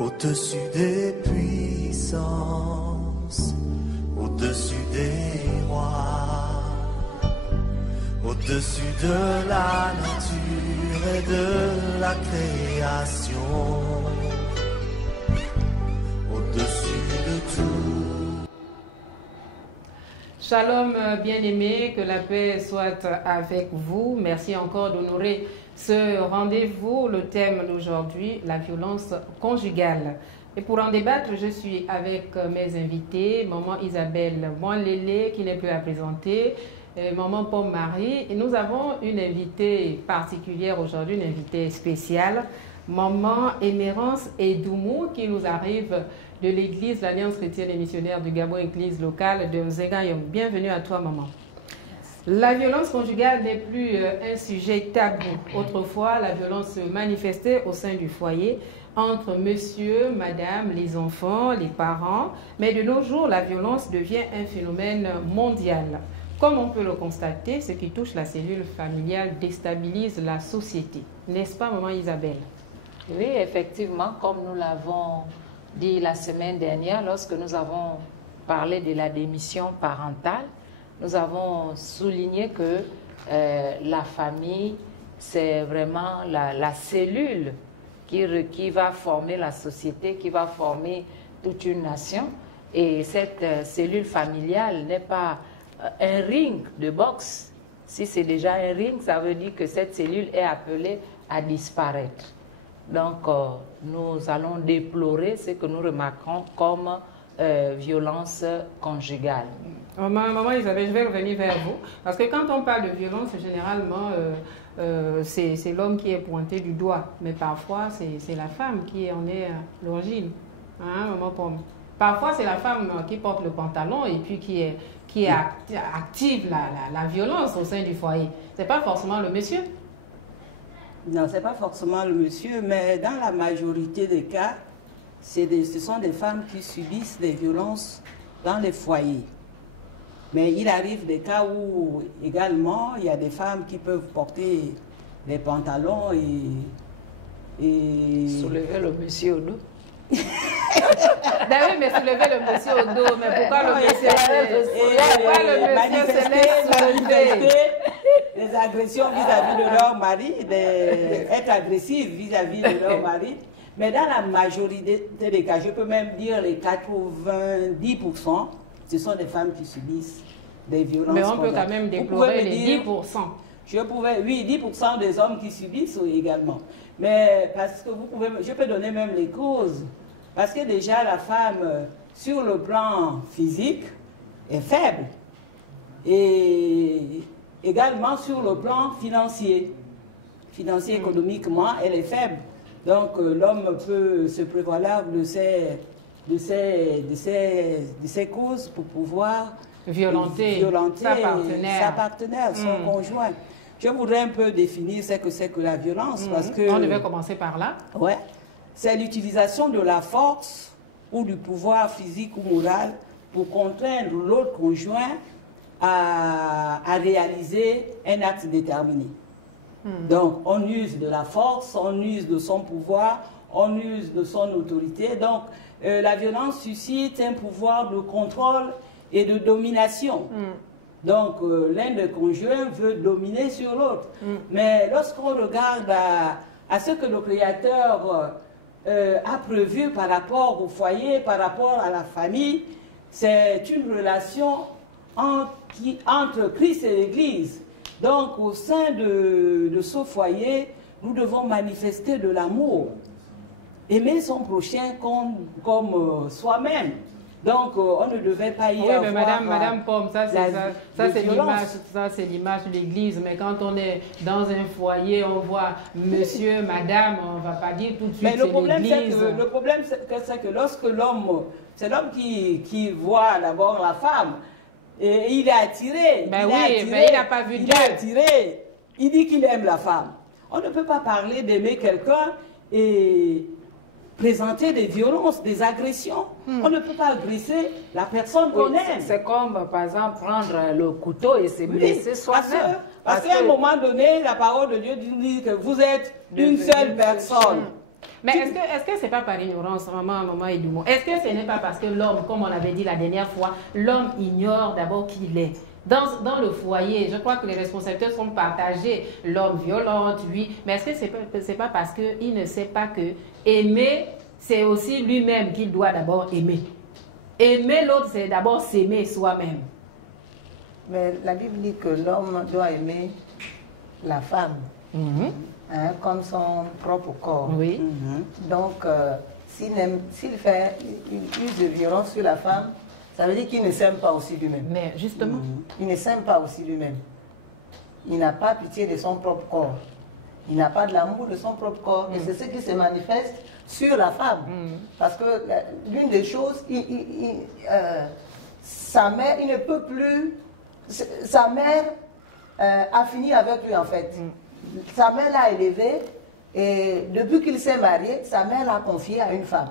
Au-dessus des puissances, au-dessus des rois, au-dessus de la nature et de la création, au-dessus de tout. Shalom bien-aimés, que la paix soit avec vous. Merci encore d'honorer ce rendez-vous. Le thème d'aujourd'hui, la violence conjugale. Et pour en débattre, je suis avec mes invités, maman Isabelle Moanlélé, qui n'est plus à présenter, et maman Pomme Marie. Et nous avons une invitée particulière aujourd'hui, une invitée spéciale, maman Émérance Edoumou, qui nous arrive de l'église, l'Alliance chrétienne et missionnaire du Gabon, église locale de Nzegayom. Bienvenue à toi, maman. La violence conjugale n'est plus un sujet tabou. Autrefois, la violence se manifestait au sein du foyer, entre monsieur, madame, les enfants, les parents. Mais de nos jours, la violence devient un phénomène mondial. Comme on peut le constater, ce qui touche la cellule familiale déstabilise la société. N'est-ce pas, maman Isabelle? Oui, effectivement, comme nous l'avons dit la semaine dernière, lorsque nous avons parlé de la démission parentale, nous avons souligné que la famille, c'est vraiment la cellule qui va former la société, qui va former toute une nation. Et cette cellule familiale n'est pas un ring de boxe. Si c'est déjà un ring, ça veut dire que cette cellule est appelée à disparaître. Donc, nous allons déplorer ce que nous remarquons comme violence conjugale. Maman Isabelle, je vais revenir vers vous. Parce que quand on parle de violence, généralement, c'est l'homme qui est pointé du doigt. Mais parfois, c'est la femme qui en est l'origine. Hein, maman Pomme? Parfois, c'est la femme qui porte le pantalon et puis qui active la violence au sein du foyer. Ce n'est pas forcément le monsieur. Non, ce n'est pas forcément le monsieur, mais dans la majorité des cas, ce sont des femmes qui subissent des violences dans les foyers. Mais il arrive des cas où, également, il y a des femmes qui peuvent porter des pantalons et... Soulever le monsieur au dos. Ben oui, mais soulever le monsieur au dos, mais pourquoi le monsieur se laisse soulever? Des agressions vis-à-vis de leur mari, être agressifs vis-à-vis de leur mari. Mais dans la majorité des cas, je peux même dire les 90%, ce sont des femmes qui subissent des violences. Mais on peut quand même déplorer les 10%. Oui, 10% des hommes qui subissent également. Mais parce que je peux donner même les causes. Parce que déjà la femme, sur le plan physique, est faible. Et également sur le plan financier. Économiquement, elle est faible. Donc l'homme peut se prévaloir de ses causes pour pouvoir violenter sa partenaire, son conjoint. Je voudrais un peu définir ce que c'est que la violence. Parce que, on devait commencer par là. Ouais. C'est l'utilisation de la force ou du pouvoir physique ou moral pour contraindre l'autre conjoint à réaliser un acte déterminé. Donc, on use de la force, on use de son pouvoir, on use de son autorité. Donc, la violence suscite un pouvoir de contrôle et de domination. Donc, l'un des conjoints veut dominer sur l'autre. Mais lorsqu'on regarde à ce que le Créateur a prévu par rapport au foyer, par rapport à la famille, c'est une relation entre Christ et l'Église. Donc, au sein de ce foyer, nous devons manifester de l'amour. Aimer son prochain comme soi-même. Donc, on ne devait pas y avoir... Oui, mais Madame Pomme, ça c'est l'image de l'Église. Mais quand on est dans un foyer, on voit monsieur, madame, on ne va pas dire tout de suite c'est l'Église. Le problème, c'est que lorsque l'homme, c'est l'homme qui voit d'abord la femme, et il est attiré. Mais il n'a pas vu Dieu. Il est attiré. Il dit qu'il aime la femme. On ne peut pas parler d'aimer quelqu'un et présenter des violences, des agressions. On ne peut pas agresser la personne qu'on aime. C'est comme, par exemple, prendre le couteau et se blesser soi-même. Parce qu'à un moment donné, la parole de Dieu dit que vous êtes une seule personne. Mais est-ce que c'est pas par ignorance, maman Edoumo? Est-ce que ce n'est pas parce que l'homme, comme on avait dit la dernière fois, l'homme ignore d'abord qui il est? Dans le foyer, je crois que les responsabilités sont partagées. L'homme violente, oui. Mais est-ce que c'est pas parce qu'il ne sait pas que aimer, c'est aussi lui-même qu'il doit d'abord aimer? Aimer l'autre, c'est d'abord s'aimer soi-même. Mais la Bible dit que l'homme doit aimer la femme, hein, comme son propre corps. Oui. Donc, s'il use de violence sur la femme, ça veut dire qu'il ne s'aime pas aussi lui-même. Mais justement. Il ne s'aime pas aussi lui-même. Il n'a pas pitié de son propre corps. Il n'a pas de l'amour de son propre corps. Et c'est ce qui se manifeste sur la femme. Parce que l'une des choses, sa mère, il ne peut plus... Sa mère a fini avec lui en fait. Sa mère l'a élevé et depuis qu'il s'est marié, sa mère l'a confié à une femme.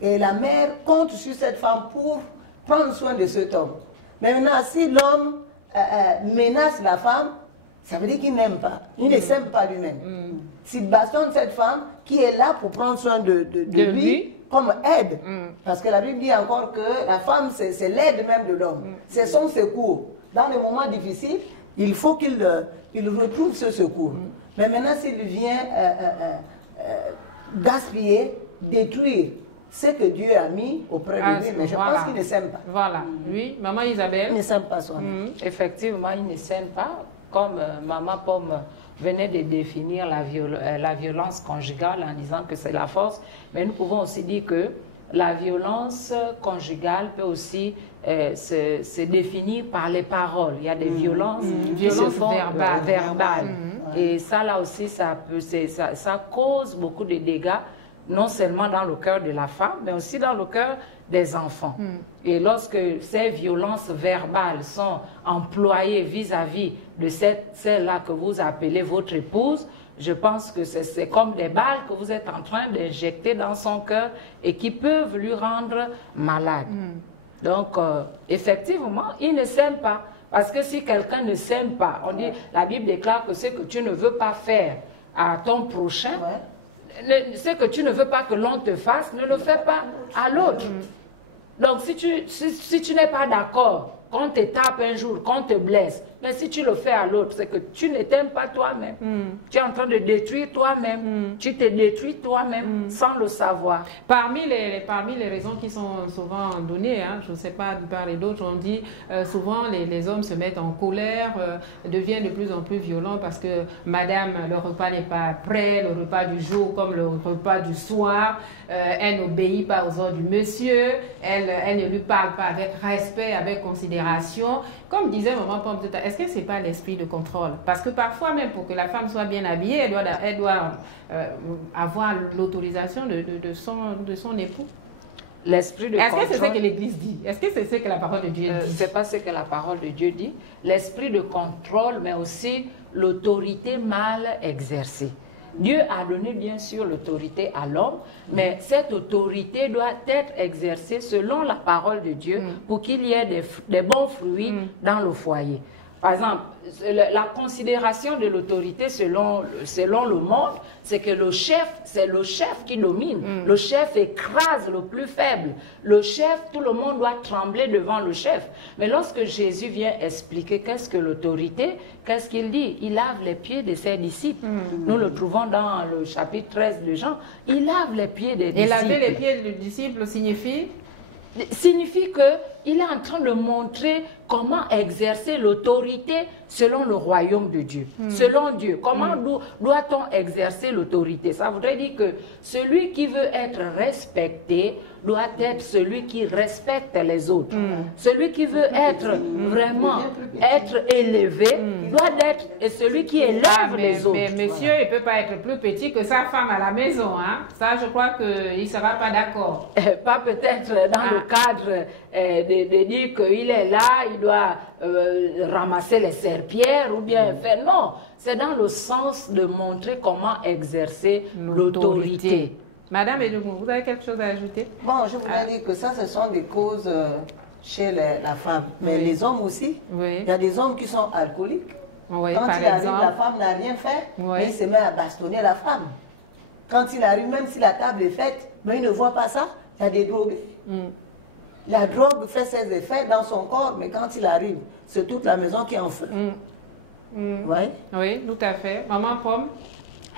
Et la mère compte sur cette femme pour prendre soin de cet homme. Mais maintenant, si l'homme menace la femme, ça veut dire qu'il n'aime pas. Il ne s'aime pas lui-même. S'il bastonne cette femme qui est là pour prendre soin de lui comme aide, parce que la Bible dit encore que la femme, c'est l'aide même de l'homme. C'est son secours. Dans les moments difficiles, il faut qu'il retrouve ce secours. Mais maintenant, s'il vient gaspiller, détruire ce que Dieu a mis auprès de lui, mais je pense qu'il ne s'aime pas. Voilà. Oui, maman Isabelle. Il ne s'aime pas soi-même. Effectivement, il ne s'aime pas. Comme maman Pomme venait de définir la violence conjugale en disant que c'est la force, mais nous pouvons aussi dire que la violence conjugale peut aussi se définir par les paroles. Il y a des violences qui se font verbales. Et ça, là aussi, ça cause beaucoup de dégâts, non seulement dans le cœur de la femme, mais aussi dans le cœur des enfants. Et lorsque ces violences verbales sont employées vis-à-vis de celle-là que vous appelez votre épouse, je pense que c'est comme des balles que vous êtes en train d'injecter dans son cœur et qui peuvent lui rendre malade. Donc, effectivement, il ne s'aime pas. Parce que si quelqu'un ne s'aime pas, on dit, la Bible déclare que ce que tu ne veux pas faire à ton prochain, ce que tu ne veux pas que l'on te fasse, ne le fais pas à l'autre. Donc, si tu n'es pas d'accord, qu'on te tape un jour, qu'on te blesse, mais si tu le fais à l'autre, c'est que tu ne t'aimes pas toi-même. Tu es en train de détruire toi-même. Tu te détruis toi-même sans le savoir. Parmi les raisons qui sont souvent données, hein, je ne sais pas de part et d'autre, on dit souvent les hommes se mettent en colère, deviennent de plus en plus violents parce que madame, le repas n'est pas prêt, le repas du jour comme le repas du soir, elle n'obéit pas aux ordres du monsieur, elle ne lui parle pas avec respect, avec considération. Comme disait maman Pomme, est-ce que ce n'est pas l'esprit de contrôle? Parce que parfois même pour que la femme soit bien habillée, elle doit avoir l'autorisation de son époux. L'esprit de contrôle. Est-ce que c'est ce que l'Église dit? Est-ce que c'est ce que la parole de Dieu dit? Ce n'est pas ce que la parole de Dieu dit. L'esprit de contrôle, mais aussi l'autorité mal exercée. Dieu a donné bien sûr l'autorité à l'homme, mais cette autorité doit être exercée selon la parole de Dieu pour qu'il y ait des bons fruits dans le foyer. Par exemple, la considération de l'autorité selon le monde, c'est que c'est le chef qui domine. Le chef écrase le plus faible. Le chef, tout le monde doit trembler devant le chef. Mais lorsque Jésus vient expliquer qu'est-ce que l'autorité, qu'est-ce qu'il dit? Il lave les pieds de ses disciples. Nous le trouvons dans le chapitre 13 de Jean. Il lave les pieds des disciples. Et laver les pieds des disciples signifie qu'il est en train de montrer comment exercer l'autorité selon le royaume de Dieu, selon Dieu. Comment doit-on exercer l'autorité? Ça voudrait dire que celui qui veut être respecté doit être celui qui respecte les autres. Celui qui veut être vraiment élevé doit être celui qui élève les autres. Mais monsieur, il ne peut pas être plus petit que sa femme à la maison. Hein? Ça, je crois qu'il ne sera pas d'accord. Pas peut-être dans le cadre de dire qu'il est là, il doit ramasser les serpillères ou bien faire... Non, c'est dans le sens de montrer comment exercer l'autorité. Madame Edoumo, vous avez quelque chose à ajouter? Bon, je voudrais dire que ça, ce sont des causes chez la femme. Mais les hommes aussi, il y a des hommes qui sont alcooliques. Quand il arrive, la femme n'a rien fait, mais il se met à bastonner la femme. Quand il arrive, même si la table est faite, mais il ne voit pas ça, il y a des drogués. La drogue fait ses effets dans son corps, mais quand il arrive, c'est toute la maison qui est en feu. Ouais. Oui, tout à fait. Maman Pomme?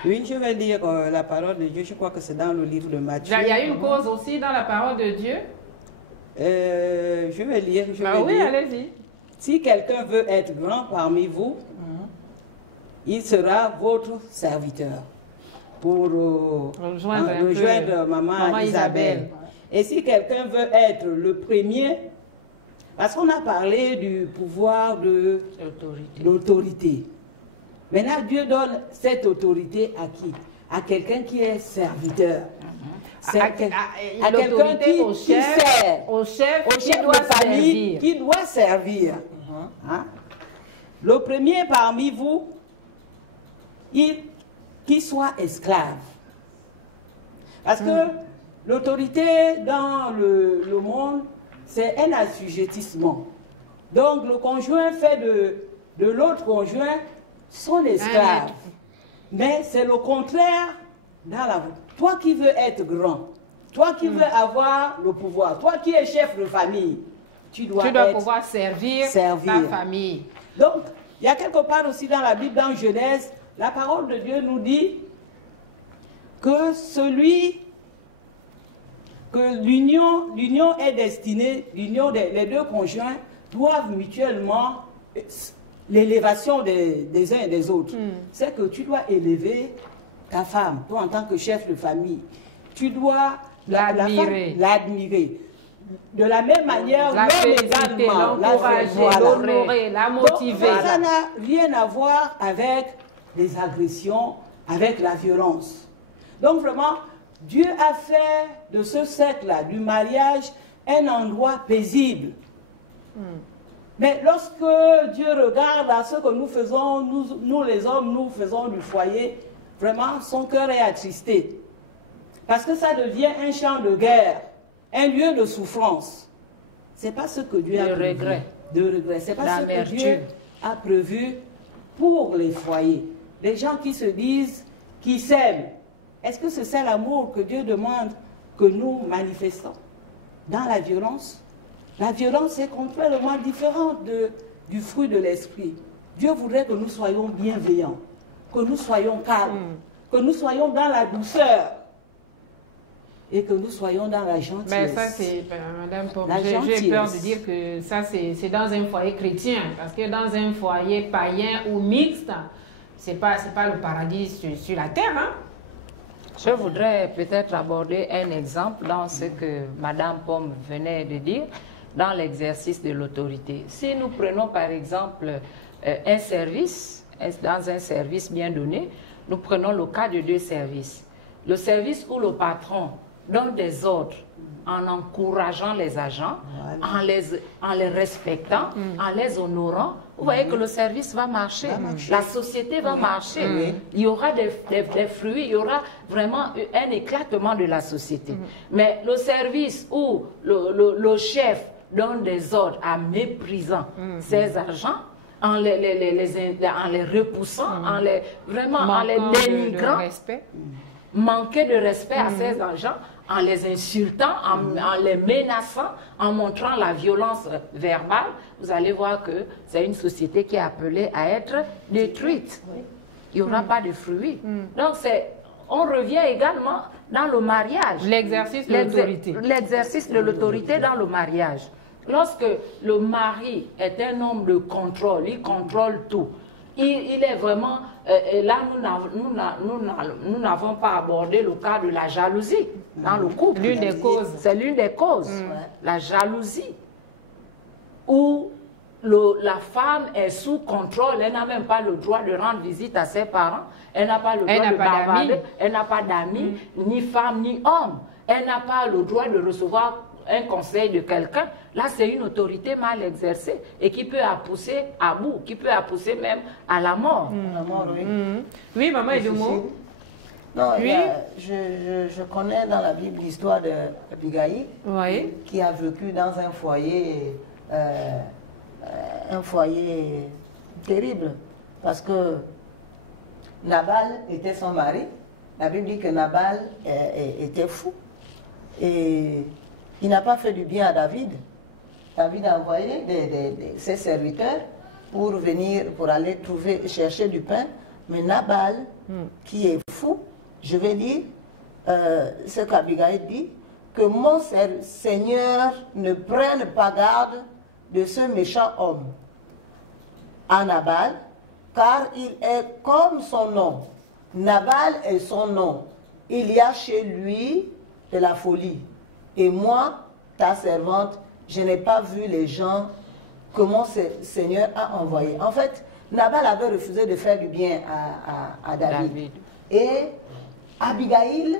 Oui, je vais lire la parole de Dieu. Je crois que c'est dans le livre de Matthieu. Il y a une cause aussi dans la parole de Dieu? Je vais lire. Oui, allez-y. Si quelqu'un veut être grand parmi vous, il sera votre serviteur. Pour rejoindre maman Isabelle. Et si quelqu'un veut être le premier, parce qu'on a parlé du pouvoir de l'autorité. Maintenant, Dieu donne cette autorité à qui? À quelqu'un qui est serviteur. À quelqu'un qui sert. Au chef qui doit servir. Hein? Le premier parmi vous, qu'il soit esclave. Parce que l'autorité dans le monde, c'est un assujettissement. Donc le conjoint fait de l'autre conjoint son esclave. Mais c'est le contraire dans la vie. Toi qui veux être grand, toi qui veux avoir le pouvoir, toi qui es chef de famille, tu dois pouvoir servir ta famille. Donc, il y a quelque part aussi dans la Bible, dans Genèse, la parole de Dieu nous dit que l'union est destinée, les deux conjoints doivent mutuellement l'élévation des uns et des autres. C'est que tu dois élever ta femme, toi en tant que chef de famille. Tu dois l'admirer. De la même manière, l'homme également, l'encourager, l'honorer, la motiver. Donc, ça n'a rien à voir avec les agressions, avec la violence. Donc vraiment, Dieu a fait de ce cercle-là, du mariage, un endroit paisible. Mais lorsque Dieu regarde à ce que nous faisons, nous les hommes, nous faisons du foyer, vraiment son cœur est attristé. Parce que ça devient un champ de guerre, un lieu de souffrance. Ce n'est pas ce que Dieu a prévu. De regret. Ce n'est pas ce que Dieu a prévu pour les foyers. Les gens qui se disent, qui s'aiment. Est-ce que c'est ça l'amour que Dieu demande que nous manifestons dans la violence? La violence est complètement différente du fruit de l'esprit. Dieu voudrait que nous soyons bienveillants, que nous soyons calmes, que nous soyons dans la douceur et que nous soyons dans la gentillesse. Mais ça, c'est, Madame Pomme, j'ai peur de dire que ça, c'est dans un foyer chrétien. Parce que dans un foyer païen ou mixte, c'est pas le paradis sur la terre, hein? Je voudrais peut-être aborder un exemple dans ce que Madame Pomme venait de dire, dans l'exercice de l'autorité. Si nous prenons par exemple un service, dans un service bien donné, nous prenons le cas de deux services. Le service où le patron donne des ordres en encourageant les agents, en les respectant, en les honorant, vous voyez que le service va marcher, la société va marcher, il y aura des fruits, il y aura vraiment un éclatement de la société. Mais le service où le chef donne des ordres en méprisant ses agents, en les repoussant, en les dénigrant, manquer de respect à ses agents, en les insultant, en les menaçant, en montrant la violence verbale, vous allez voir que c'est une société qui est appelée à être détruite. Il n'y aura pas de fruits. Donc, on revient également dans le mariage. L'exercice de l'autorité. L'exercice de l'autorité dans le mariage. Lorsque le mari est un homme de contrôle, il contrôle tout. Il est vraiment... là, nous n'avons pas abordé le cas de la jalousie dans le couple. L'une des causes. C'est l'une des causes. La jalousie. Où la femme est sous contrôle, elle n'a même pas le droit de rendre visite à ses parents, elle n'a pas le droit de bavarder, elle n'a pas d'amis, ni femme, ni homme. Elle n'a pas le droit de recevoir un conseil de quelqu'un. Là, c'est une autorité mal exercée et qui peut pousser à bout, qui peut pousser même à la mort. La mort, oui. Oui, maman, et deux mots. Non, je connais dans la Bible l'histoire d'Abigaïl, qui a vécu dans un foyer terrible, parce que Nabal était son mari, la Bible dit que Nabal était fou. Et il n'a pas fait du bien à David. David a envoyé ses serviteurs pour venir, pour aller chercher du pain. Mais Nabal, qui est fou, je vais dire ce qu'Abigail dit, que mon Seigneur ne prenne pas garde de ce méchant homme, à Nabal, car il est comme son nom. Nabal est son nom. Il y a chez lui de la folie. Et moi, ta servante, je n'ai pas vu les gens que mon Seigneur a envoyés. En fait, Nabal avait refusé de faire du bien à David. Et Abigail,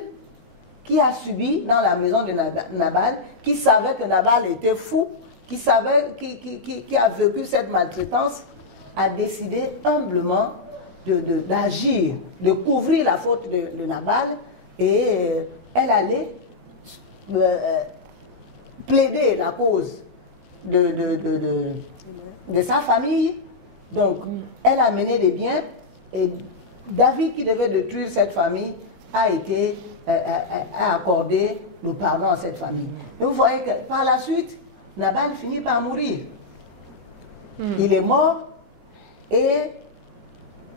qui a subi dans la maison de Nabal, qui savait que Nabal était fou, qui a vécu cette maltraitance, a décidé humblement d'agir, de couvrir la faute de Nabal, et elle allait plaider la cause de sa famille. Donc, elle a mené des biens, et David, qui devait détruire cette famille, a accordé le pardon à cette famille. Et vous voyez que par la suite, Nabal finit par mourir. Il est mort, et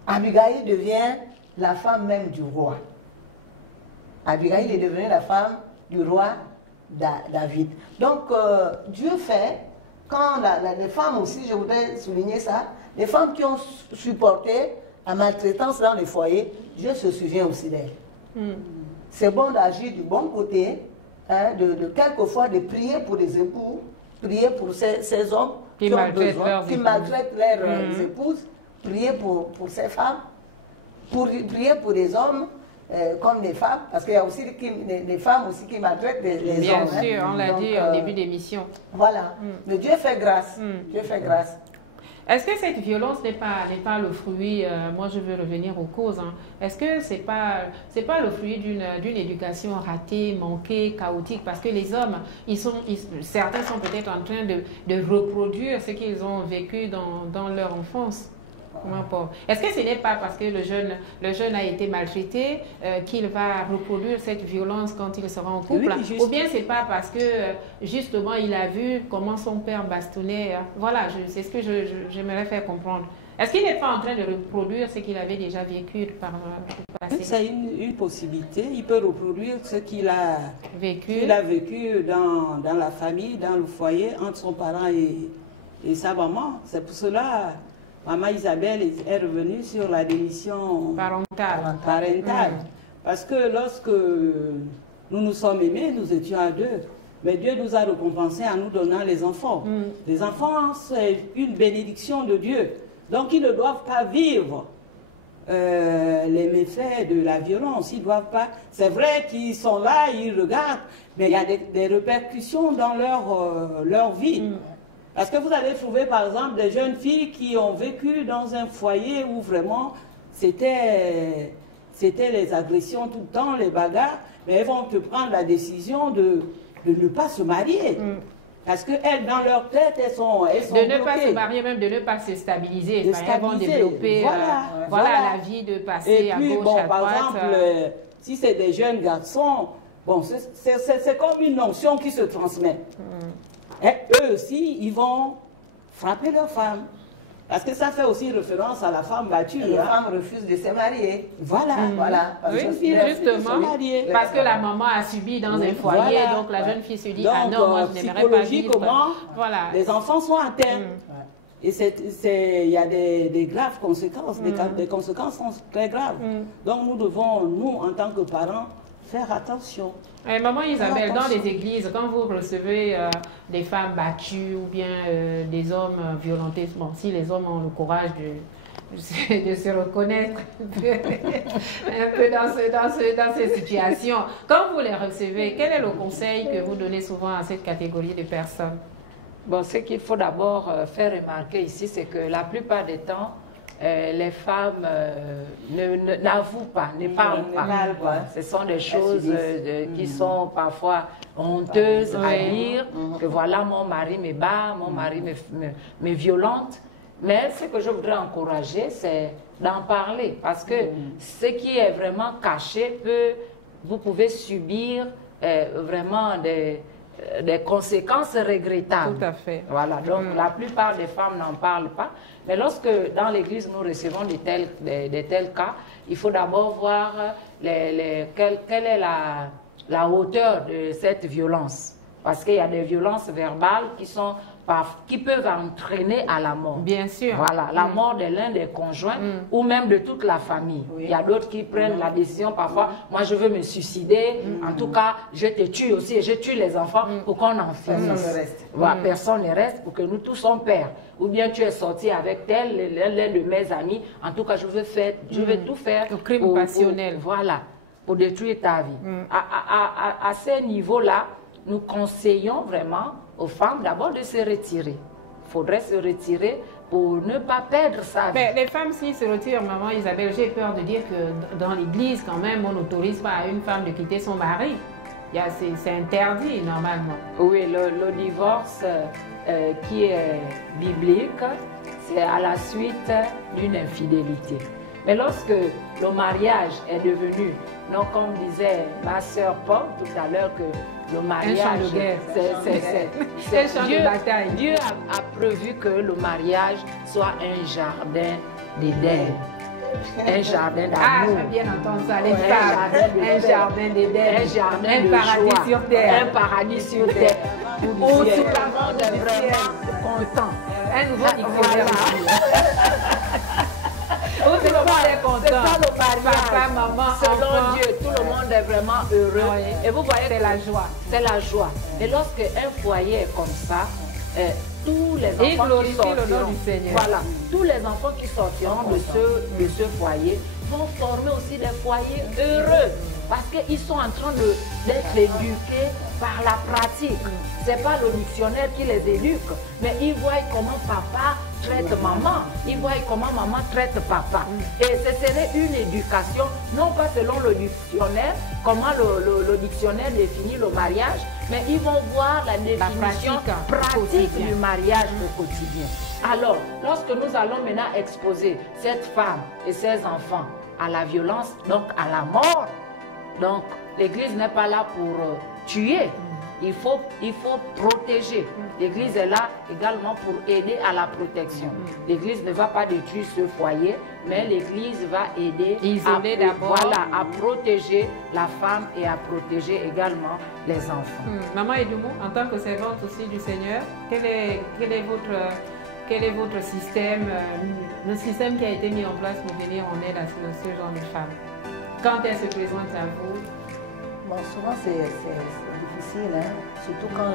Abigail devient la femme même du roi. Abigail est devenue la femme du roi David. Donc, Dieu fait, quand les femmes aussi, je voudrais souligner ça, les femmes qui ont supporté la maltraitance dans les foyers, Dieu se souvient aussi d'elles. C'est bon d'agir du bon côté, hein, quelquefois de prier pour les époux, prier pour ces hommes qui maltraitent leurs épouses, prier pour ces femmes, prier pour les hommes comme les femmes, parce qu'il y a aussi des femmes aussi qui maltraitent les hommes. Bien sûr, on l'a dit au début d'émission. Voilà, mais Dieu fait grâce. Dieu fait grâce. Est-ce que cette violence n'est pas le fruit, moi je veux revenir aux causes, hein. Est-ce que c'est pas le fruit d'une éducation ratée, manquée, chaotique? Parce que les hommes, certains sont peut-être en train de reproduire ce qu'ils ont vécu dans leur enfance. Est-ce que ce n'est pas parce que le jeune a été maltraité qu'il va reproduire cette violence quand il sera en couple? Oui, ou bien c'est pas parce que justement il a vu comment son père bastonnait? Voilà, c'est ce que j'aimerais faire comprendre. Est-ce qu'il n'est pas en train de reproduire ce qu'il avait déjà vécu par le passé? C'est une possibilité. Il peut reproduire ce qu'il a vécu dans la famille, dans le foyer, entre son parent et sa maman. C'est pour cela... Maman Isabelle est revenue sur la démission parentale. Parce que lorsque nous nous sommes aimés, nous étions à deux. Mais Dieu nous a récompensés en nous donnant les enfants. Les enfants, c'est une bénédiction de Dieu. Donc, ils ne doivent pas vivre les méfaits de la violence. Ils doivent pas... C'est vrai qu'ils sont là, ils regardent, mais il y a des répercussions dans leur vie. Parce que vous allez trouver, par exemple, des jeunes filles qui ont vécu dans un foyer où vraiment c'était les agressions tout le temps, les bagarres, mais elles vont te prendre la décision de ne pas se marier. Parce qu'elles, dans leur tête, elles sont de ne pas se marier, même de ne pas se stabiliser. Elles vont développer la vie de passer à gauche, à droite. Par exemple, si c'est des jeunes garçons, bon, c'est comme une notion qui se transmet. Et eux aussi, ils vont frapper leurs femmes. Parce que ça fait aussi référence à la femme battue. Les femmes refusent de se marier. Voilà. Oui, justement, parce que la maman a subi dans un foyer, donc la jeune fille se dit, ah non, moi je n'aimerais pas vivre. Voilà. Les enfants sont à terre. Et il y a des graves conséquences, des conséquences sont très graves. Donc nous devons, nous, en tant que parents, faire attention. Maman Isabelle, dans les églises, quand vous recevez des femmes battues ou bien des hommes violentés, bon, si les hommes ont le courage de se reconnaître un peu dans ces situations, quand vous les recevez, quel est le conseil que vous donnez souvent à cette catégorie de personnes? Bon, ce qu'il faut d'abord faire remarquer ici, c'est que la plupart des temps, les femmes n'avouent pas, ne parlent pas. Ce sont des choses qui sont parfois honteuses à dire, que voilà, mon mari me bat, mon mari me violente. Mais ce que je voudrais encourager, c'est d'en parler. Parce que ce qui est vraiment caché, vous pouvez subir vraiment des conséquences regrettables. Tout à fait. Voilà, donc la plupart des femmes n'en parlent pas. Mais lorsque dans l'église nous recevons de tels cas, il faut d'abord voir quelle est la hauteur de cette violence. Parce qu'il y a des violences verbales qui peuvent entraîner à la mort. Bien sûr. Voilà, la mort de l'un des conjoints ou même de toute la famille. Oui. Il y a d'autres qui prennent la décision parfois, moi je veux me suicider, en tout cas je te tue aussi et je tue les enfants pour qu'on en finisse. Personne ne reste. Voilà, personne ne reste pour que nous tous sommes pères. Ou bien tu es sorti avec l'un de mes amis, en tout cas je veux tout faire. Le crime passionnel. Voilà, pour détruire ta vie. À ces niveaux-là, nous conseillons vraiment aux femmes d'abord de se retirer. Il faudrait se retirer pour ne pas perdre sa vie. Mais les femmes, s'ils se retirent, maman Isabelle, j'ai peur de dire que dans l'église, quand même, on n'autorise pas à une femme de quitter son mari. C'est interdit, normalement. Oui, le divorce qui est biblique, c'est à la suite d'une infidélité. Mais lorsque le mariage est devenu, donc comme disait ma sœur Paul tout à l'heure, que le mariage, un champ de guerre, c'est un champ de bataille. Dieu a prévu que le mariage soit un jardin d'Éden, un jardin d'amour. Ah, j'ai bien entendu ça, les femmes, un jardin d'Éden, un jardin un de paradis joie, sur terre, un paradis sur terre, où tout le monde est vraiment content. Un nouveau dictionnaire. Où tout le monde est content. C'est ça le mariage. Papa, maman, selon enfant. Dieu, tout le monde est vraiment heureux. Oui. Et vous voyez, c'est la joie. C'est la joie. Et lorsque un foyer est comme ça, tous les enfants qui glorifie le nom sortiront, du Seigneur. voilà, tous les enfants qui sortiront de ce foyer vont former aussi des foyers heureux. Parce qu'ils sont en train d'être éduqués par la pratique. Ce n'est pas le dictionnaire qui les éduque, mais ils voient comment papa traite maman, ils voient comment maman traite papa. Et ce serait une éducation, non pas selon le dictionnaire, comment le dictionnaire définit le mariage, mais ils vont voir la définition pratique du mariage au quotidien. Alors, lorsque nous allons maintenant exposer cette femme et ses enfants à la violence, donc à la mort, donc l'Église n'est pas là pour tuer, il faut protéger. L'Église est là également pour aider à la protection. L'Église ne va pas détruire ce foyer, mais l'Église va aider à protéger la femme et à protéger également les enfants. Maman Edoumou, en tant que servante aussi du Seigneur, quel est votre système, le système qui a été mis en place pour venir en aide à ce genre de femmes? Quand elles se présentent à vous? Bon, souvent c'est difficile, hein? Surtout quand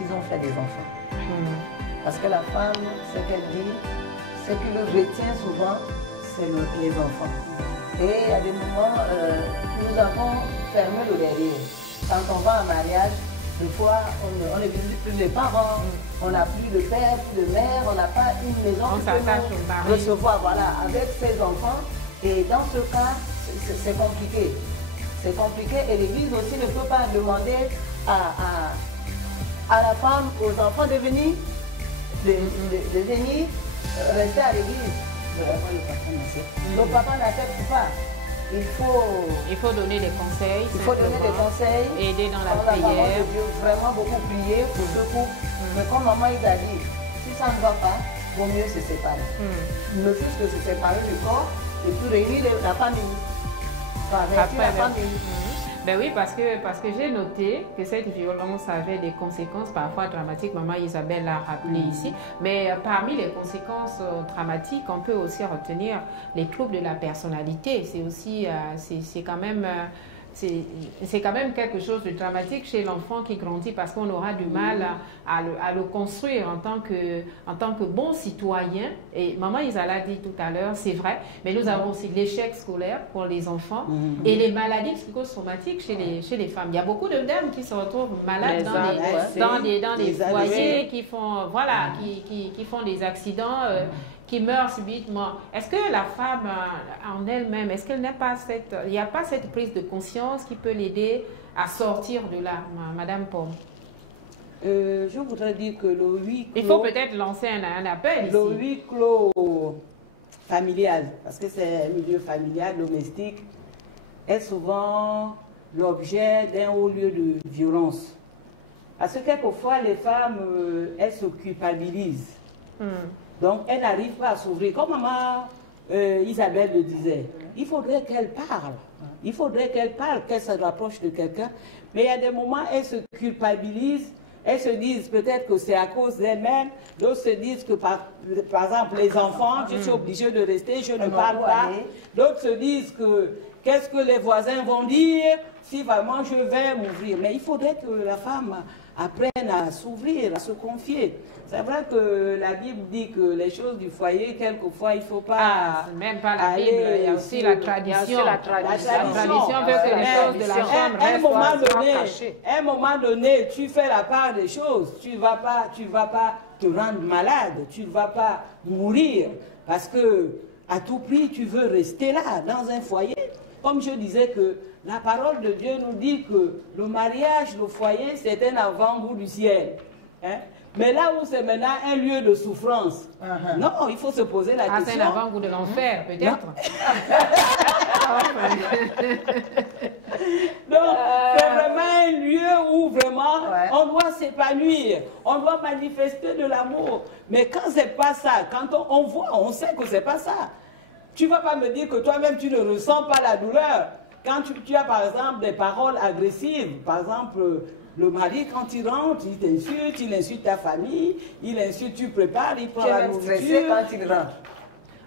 ils ont fait des enfants. Parce que la femme, ce qu'elle dit, ce qui le retient souvent, c'est les enfants. Et à des moments, nous avons fermé le derrière. Quand on va en mariage, des fois, on ne visite plus les parents, on n'a plus de père, plus de mère, on n'a pas une maison on s'attache au mari. Recevoir, voilà, avec ses enfants. Et dans ce cas, c'est compliqué. C'est compliqué et l'Église aussi ne peut pas demander à la femme, aux enfants de venir rester à l'Église. Le papa n'accepte pas. Il faut donner des conseils. Il faut donner des conseils. Aider dans la prière. prière. Dieu, vraiment beaucoup prier pour ce couple. Mais comme maman il a dit, si ça ne va pas, vaut mieux se séparer. Ne fût-ce que se séparer du corps et puis réunir la famille. Après, la famille. Ben oui, parce que j'ai noté que cette violence avait des conséquences parfois dramatiques. Maman Isabelle l'a rappelé ici. Mais parmi les conséquences dramatiques, on peut aussi retenir les troubles de la personnalité. C'est aussi, c'est quand même quelque chose de dramatique chez l'enfant qui grandit parce qu'on aura du mal à le construire en tant que bon citoyen. Et maman Isa l'a dit tout à l'heure, c'est vrai, mais nous avons aussi l'échec scolaire pour les enfants et les maladies psychosomatiques chez les femmes. Il y a beaucoup de dames qui se retrouvent malades dans des foyers qui font, qui font des accidents. Qui meurt subitement. Est-ce que la femme en elle-même, est-ce qu'elle n'a pas il n'y a pas cette prise de conscience qui peut l'aider à sortir de là, Madame Pomme? Je voudrais dire que le huis clos... Il faut peut-être lancer un appel ici. Le huis clos familial, parce que c'est un milieu familial, domestique, est souvent l'objet d'un haut lieu de violence. Parce que quelquefois, les femmes, elles se culpabilisent. Donc, elles n'arrivent pas à s'ouvrir. Comme maman Isabelle le disait, il faudrait qu'elle parle. Il faudrait qu'elle parle, qu'elle se rapproche de quelqu'un. Mais il y a des moments, elles se culpabilisent. Elles se disent peut-être que c'est à cause d'elles-mêmes. D'autres se disent que, par exemple, les enfants, je suis obligée de rester, je ne parle pas. D'autres se disent que qu'est-ce que les voisins vont dire si vraiment je vais m'ouvrir. Mais il faudrait que la femme apprenne à s'ouvrir, à se confier. C'est vrai que la Bible dit que les choses du foyer, quelquefois, il ne faut pas... même pas la Bible, il y a aussi la tradition. La tradition veut que les choses de la femme restent à un moment donné, tu fais la part des choses. Tu ne vas pas te rendre malade, tu ne vas pas mourir parce que à tout prix, tu veux rester là, dans un foyer. Comme je disais que la parole de Dieu nous dit que le mariage, le foyer, c'est un avant-goût du ciel. Hein? Mais là où c'est maintenant un lieu de souffrance, non, il faut se poser la question. C'est un avant-goût de l'enfer, peut-être. Donc, c'est vraiment un lieu où vraiment on doit s'épanouir, on doit manifester de l'amour. Mais quand c'est pas ça, quand on voit, on sait que c'est pas ça. Tu ne vas pas me dire que toi-même, tu ne ressens pas la douleur. Quand tu as, par exemple, des paroles agressives, par exemple, le mari, quand il rentre, il t'insulte, il insulte ta famille, il insulte, tu prépares, il prend la nourriture. Tu es stressé quand il rentre.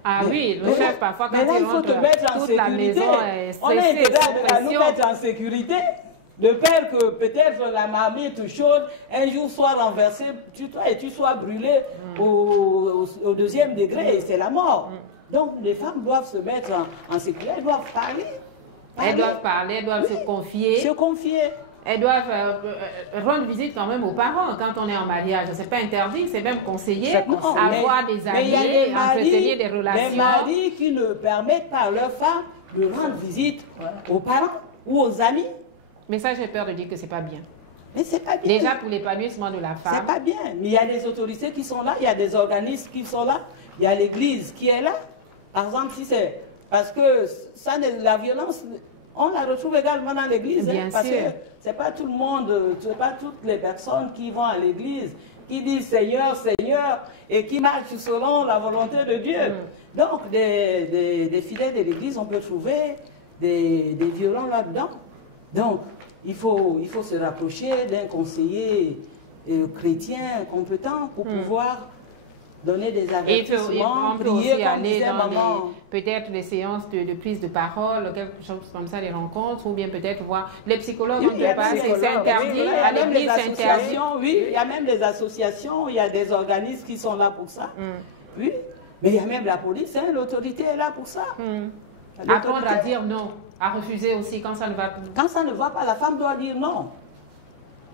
Ah oui, le chef, parfois, quand il rentre, te mettre en toute la sécurité. maison est stressée. On a intérêt à nous mettre en sécurité. De peur que peut-être la marmite chaude, un jour soit renversée, et tu sois brûlé au deuxième degré, et c'est la mort. Donc les femmes doivent se mettre en sécurité, elles doivent parler. Elles doivent parler, elles doivent se confier. Se confier. Elles doivent rendre visite quand même aux parents quand on est en mariage. Ce n'est pas interdit, c'est même conseillé. Avoir des amis, entretenir des relations. Les maris qui ne permettent pas à leurs femmes de rendre visite aux parents ou aux amis. Mais ça, j'ai peur de dire que ce n'est pas bien. Mais c'est pas bien. Déjà pour l'épanouissement de la femme. C'est pas bien. Mais il y a des autorités qui sont là, il y a des organismes qui sont là, il y a l'église qui est là. Par exemple, si c'est... Parce que ça, la violence, on la retrouve également dans l'église. Bien parce sûr. que c'est pas tout le monde, c'est pas toutes les personnes qui vont à l'église, qui disent Seigneur, Seigneur, et qui marchent selon la volonté de Dieu. Donc, des fidèles de l'église, on peut trouver des violents là-dedans. Donc, il faut se rapprocher d'un conseiller chrétien compétent pour pouvoir donner des avertissements, prier aussi comme aller disait maman. Peut-être des séances de prise de parole, quelque chose comme ça, des rencontres, ou bien peut-être voir les psychologues, on ne peut pas, c'est interdit, à l'église c'est interdit. Oui, il y a même des associations, il y a des organismes qui sont là pour ça. Oui, mais il y a même la police, hein, l'autorité est là pour ça. Apprendre à dire non, à refuser aussi quand ça ne va pas. Quand ça ne va pas, la femme doit dire non.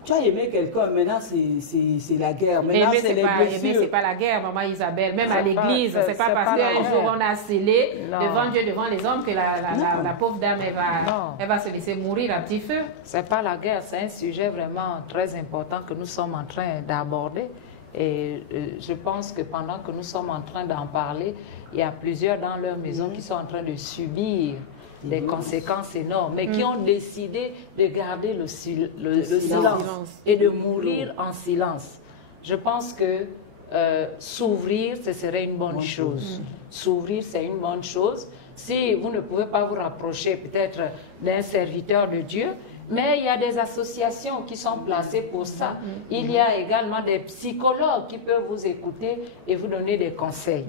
Tu as aimé quelqu'un, maintenant c'est la guerre, maintenant c'est les blessures. Aimer, c'est pas la guerre, maman Isabelle. Même à l'église, c'est pas parce qu'un jour on a scellé devant Dieu, devant les hommes, que la pauvre dame, elle va se laisser mourir à petit feu. C'est pas la guerre, c'est un sujet vraiment très important que nous sommes en train d'aborder. Et je pense que pendant que nous sommes en train d'en parler, il y a plusieurs dans leur maison qui sont en train de subir des conséquences énormes, mais qui ont décidé de garder le silence et de mourir en silence. Je pense que s'ouvrir, ce serait une bonne chose. S'ouvrir, c'est une bonne chose. Si vous ne pouvez pas vous rapprocher peut-être d'un serviteur de Dieu, mais il y a des associations qui sont placées pour ça. Il y a également des psychologues qui peuvent vous écouter et vous donner des conseils.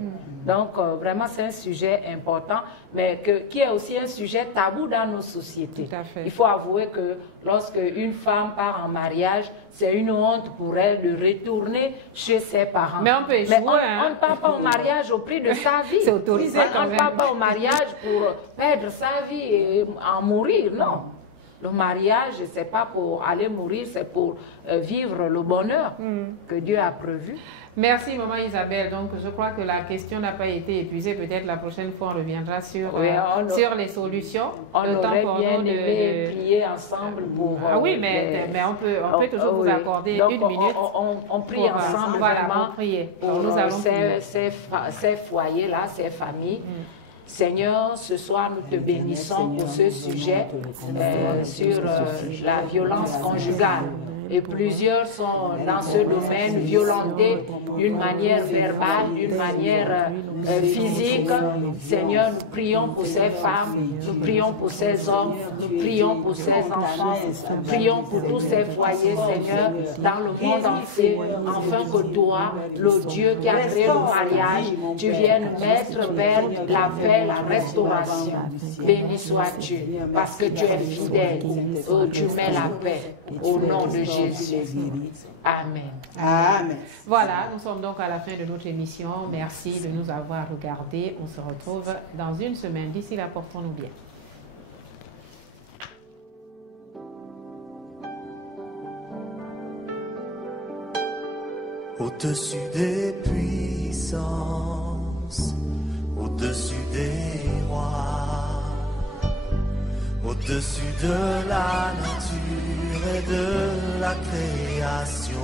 Donc, vraiment, c'est un sujet important, mais qui est aussi un sujet tabou dans nos sociétés. Tout à fait. Il faut avouer que lorsque une femme part en mariage, c'est une honte pour elle de retourner chez ses parents. Mais on peut échouer. On ne part pas au mariage au prix de sa vie. C'est autorisé quand même. On ne part pas au mariage pour perdre sa vie et en mourir, non. Le mariage, ce n'est pas pour aller mourir, c'est pour vivre le bonheur que Dieu a prévu. Merci, maman Isabelle. Donc, je crois que la question n'a pas été épuisée. Peut-être la prochaine fois, on reviendra sur, sur les solutions. On aurait bien aimé prier ensemble pour... Ah oui, mais on peut toujours vous accorder une minute. On prie ensemble, voilà, vraiment, pour nous allons ces foyers-là, ces familles. Seigneur, ce soir, nous te bénissons pour ce sujet sur la violence conjugale. Et plusieurs sont dans ce domaine violentés d'une manière verbale, d'une manière physique. Seigneur, nous prions pour ces femmes, nous prions pour ces hommes, nous prions pour ces enfants, nous prions pour tous ces foyers, Seigneur, dans le monde entier, afin que toi, le Dieu qui a créé le mariage, tu viennes mettre vers la paix, la restauration. Béni sois-tu, parce que tu es fidèle, tu mets la paix au nom de Jésus. Amen. Amen. Voilà, nous sommes donc à la fin de notre émission. Merci de nous avoir regardés. On se retrouve dans une semaine. D'ici là, portons-nous bien. Au-dessus des puissances, au-dessus des rois, au-dessus de la nature et de la création,